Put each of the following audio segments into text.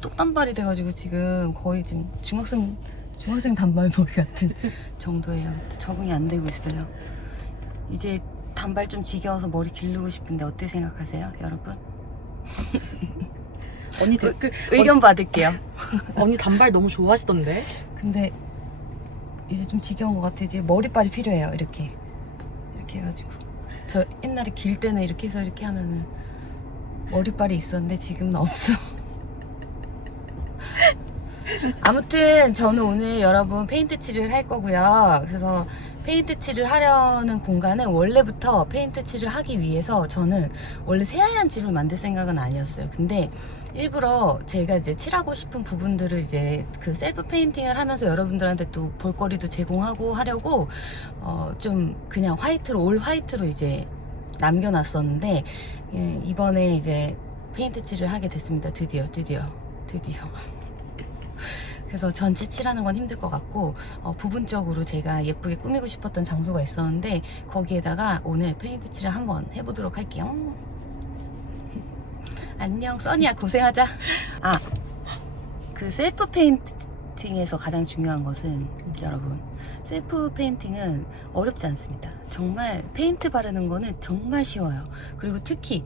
똑단발이 돼가지고 지금 거의 지금 중학생 중학생 단발머리 같은 정도예요. 적응이 안 되고 있어요. 이제 단발 좀 지겨워서 머리 기르고 싶은데 어떻게 생각하세요, 여러분? 언니 댓글 의견 받을게요. 언니 단발 너무 좋아하시던데? 근데 이제 좀 지겨운 것 같아. 이제 머리빨이 필요해요. 이렇게 이렇게 해가지고 저 옛날에 길 때는 이렇게 해서 이렇게 하면은 머리빨이 있었는데 지금은 없어. 아무튼 저는 오늘 여러분 페인트 칠을 할 거고요. 그래서 페인트 칠을 하려는 공간은 원래부터 페인트 칠을 하기 위해서 저는 원래 새하얀 집을 만들 생각은 아니었어요. 근데 일부러 제가 이제 칠하고 싶은 부분들을 이제 그 셀프 페인팅을 하면서 여러분들한테 또 볼거리도 제공하고 하려고 어 좀 그냥 화이트로 올 화이트로 이제 남겨놨었는데 예, 이번에 이제 페인트 칠을 하게 됐습니다. 드디어 드디어 드디어. 그래서 전체 칠하는 건 힘들 것 같고 어, 부분적으로 제가 예쁘게 꾸미고 싶었던 장소가 있었는데 거기에다가 오늘 페인트 칠을 한번 해보도록 할게요. 안녕 써니야 고생하자. 아 그 셀프 페인팅에서 가장 중요한 것은 여러분 셀프 페인팅은 어렵지 않습니다. 정말 페인트 바르는 거는 정말 쉬워요. 그리고 특히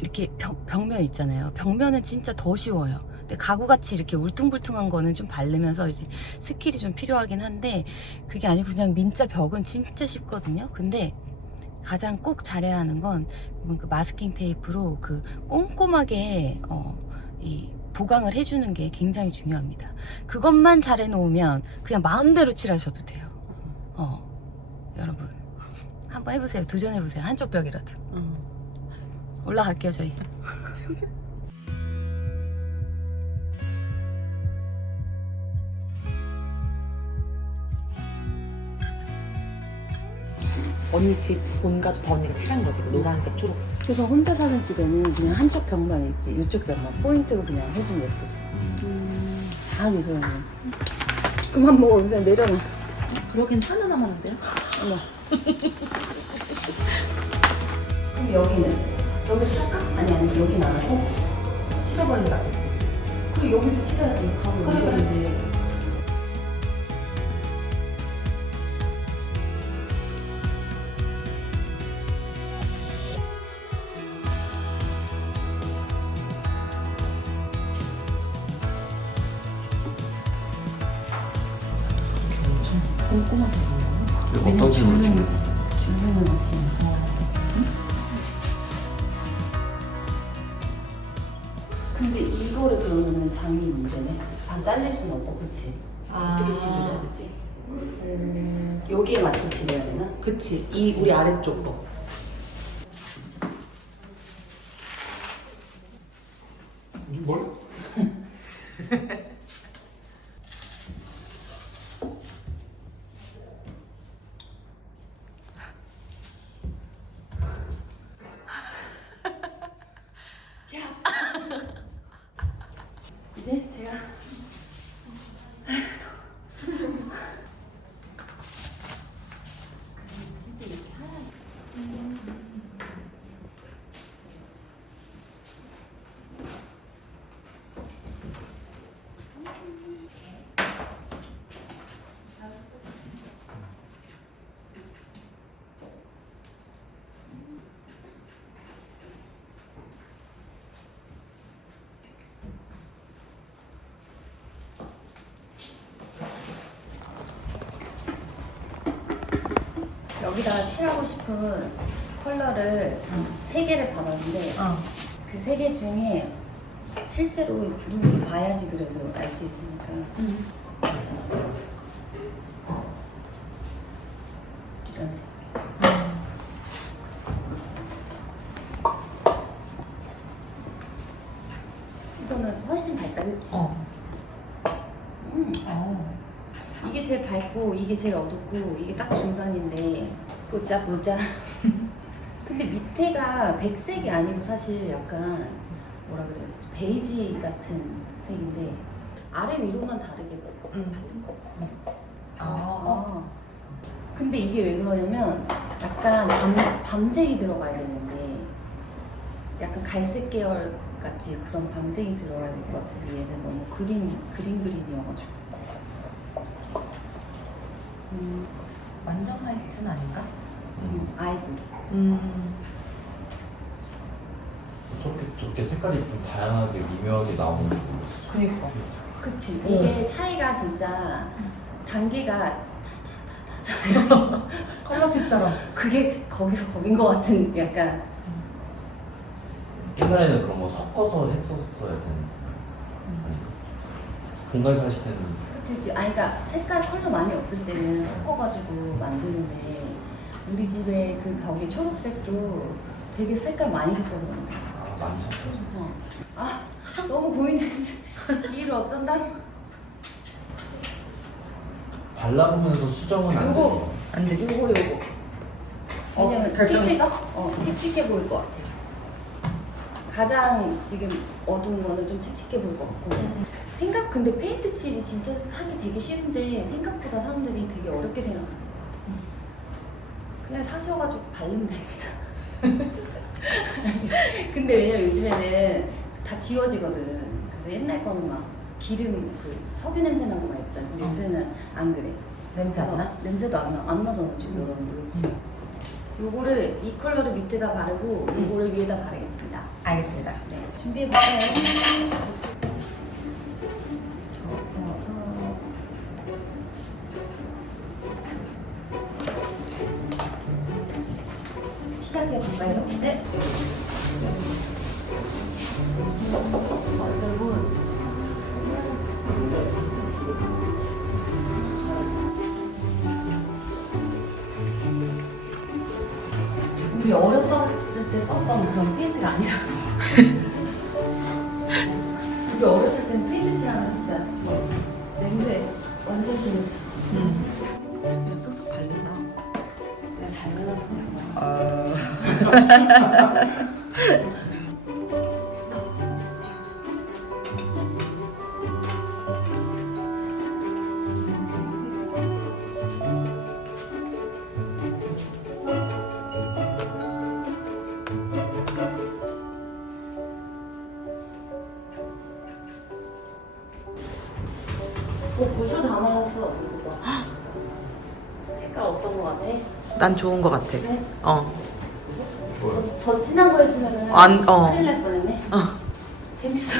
이렇게 벽, 벽면 있잖아요. 벽면은 진짜 더 쉬워요. 근데 가구같이 이렇게 울퉁불퉁한 거는 좀 바르면서 이제 스킬이 좀 필요하긴 한데 그게 아니고 그냥 민자 벽은 진짜 쉽거든요. 근데 가장 꼭 잘해야 하는 건 그 마스킹 테이프로 그 꼼꼼하게 어, 이 보강을 해주는 게 굉장히 중요합니다. 그것만 잘 해 놓으면 그냥 마음대로 칠하셔도 돼요. 어, 여러분 한번 해보세요. 도전해 보세요. 한쪽 벽이라도 응. 올라갈게요 저희. 언니 집 본가도 다 언니가 칠한 거지. 그 노란색, 초록색. 그래서 혼자 사는 집에는 그냥 한쪽 벽만 있지 이쪽 벽만 포인트로 그냥 해주면 예쁘지. 다 하기 그러면. 그만 먹어 그냥 내려놔. 그러긴 하나 남았는데요? 어머. 그럼 여기는 여기 칠할까? 아니 아니 여기 나가고 칠해버리는 게 낫겠지. 그리고 여기도 칠해야지. 가고 그래, 그래. 여기인데. 꼼꼼하게. 어떤 질문을 주는 줄눈을 맞추는 근데 이거를 그러면은 장이 문제네. 반 잘릴 수는 없고, 그치? 아. 어떻게 칠해야 되지? 음, 여기에 맞춰 칠해야 되나? 그치. 이 우리 아래쪽 거. 뭘? 이제 제가 여기다가 칠하고 싶은 컬러를 세 개를 받았는데 어. 그 세 개 중에 실제로 눈으로 봐야지 그래도 알 수 있으니까 응. 이런 색. 이거는 훨씬 밝다 그치? 어. 음. 어. 이게 제일 밝고 이게 제일 어둡고 이게 딱 중간인데 보자 보자 근데 밑에가 백색이 아니고 사실 약간 뭐라 그래야 되지 베이지 같은 색인데 아래 위로만 다르게 응. 밝은 거 아. 어. 근데 이게 왜 그러냐면 약간 밤, 밤색이 들어가야 되는데 약간 갈색 계열 같이 그런 밤색이 들어가야 될 것 같은데 얘는 너무 그린 그린 그린이어가지고. 음, 완전 화이트는 아닌가? 음, 아이보리. 음. 저렇게 저렇게 색깔이 좀 다양하게 미묘하게 나오는 줄 몰랐어. 그니까. 그치. 어. 이게 차이가 진짜 단계가 컬러 팁처럼. 그게 거기서 거긴 것 같은 약간 옛날에는 그런 거 섞어서 했었어야 되는. 아닌가? 공간 사실 때는 그치, 그치. 아니, 그러니까 색깔 컬러 많이 없을 때는 섞어가지고 만드는데 우리 집에 그 벽에 초록색도 되게 색깔 많이 섞어서 만들어. 아 많이 섞어서. 어. 아, 너무 고민되는데 이 일을 어쩐다? 발라보면서 수정은 안 요거. 되죠. 안 되지. 요거 요거. 어, 왜냐면 결정했어? 칙칙, 어, 칙칙해 보일 것 같아. 가장 지금 어두운 거는 좀 칙칙해 보일 것 같고. 생각 근데 페인트 칠이 진짜 하기 되게 쉬운데 생각보다 사람들이 되게 어렵게 생각하는. 그냥 사셔가지고 바르면 됩니다. 근데 왜냐면 요즘에는 다 지워지거든. 그래서 옛날 거는 막 기름 그 석유 냄새 나고 막 있잖아. 근데 어. 요새는 안 그래. 냄새 안 나? 냄새도 안 나. 안 나잖아 지금 여러분들 그치? 요거를 이 컬러를 밑에다 바르고 요거를 위에다 바르겠습니다. 알겠습니다. 네, 준비해볼까요? 시작해볼까요? 네. 여러분. 우리 어렸을 때 썼던 그런 페인트가 아니라고. 우리 어렸을 땐 페인트 칠하면 진짜. 뭐 냄새 완전 심했죠. 그냥 쓱쓱 바른다. 잘 아. 어 난 좋은 거 같아. 그래? 어. 뭐야? 더, 더 진한 거 했으면은 안- 어. 큰일 날 뻔했네. 어. 재밌어.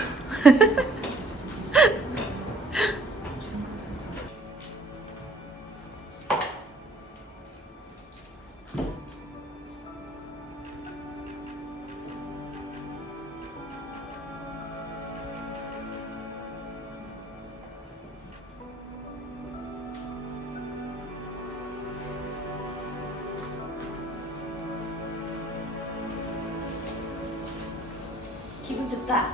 기분 좋다.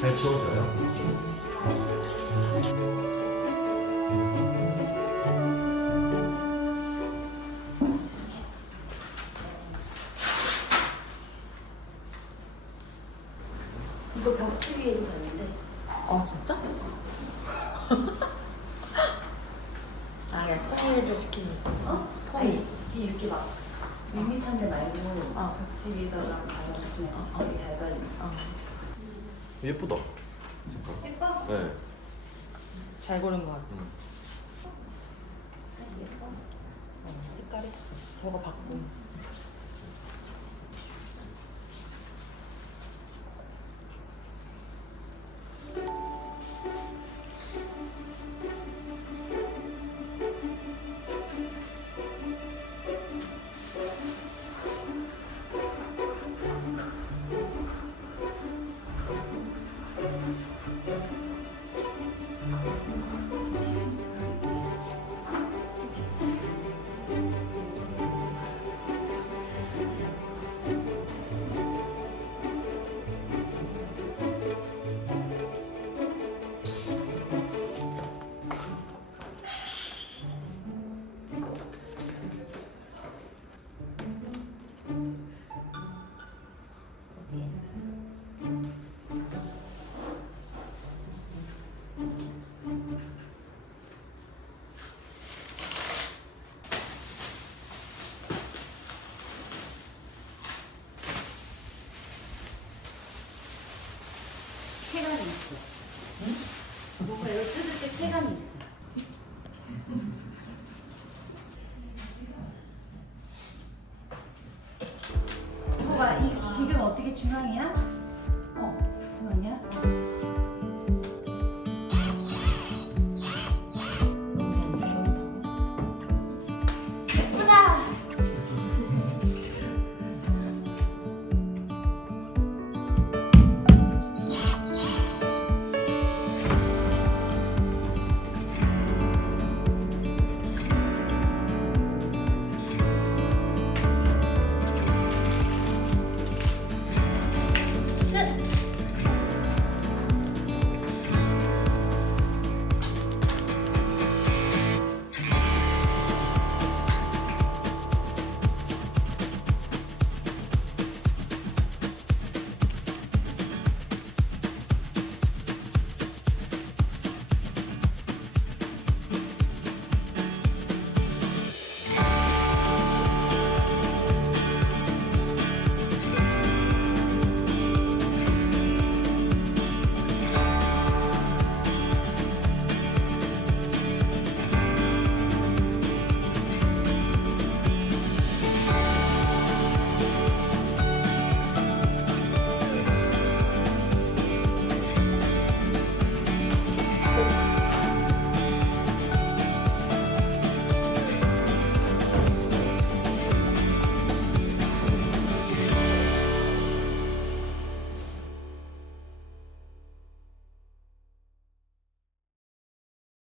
잘 지워져요? 어 진짜? 아 그냥 통일을 시키는. 어? 통이. 아니 지 이렇게 막 밋밋한 데 말고 어. 벽지 위에다가 발라서 그냥 되게 잘 발리네 어. 예쁘다. 색깔. 예뻐? 네. 잘 고른 거 같아. 음. 예뻐? 어, 색깔이 저거 바꾸.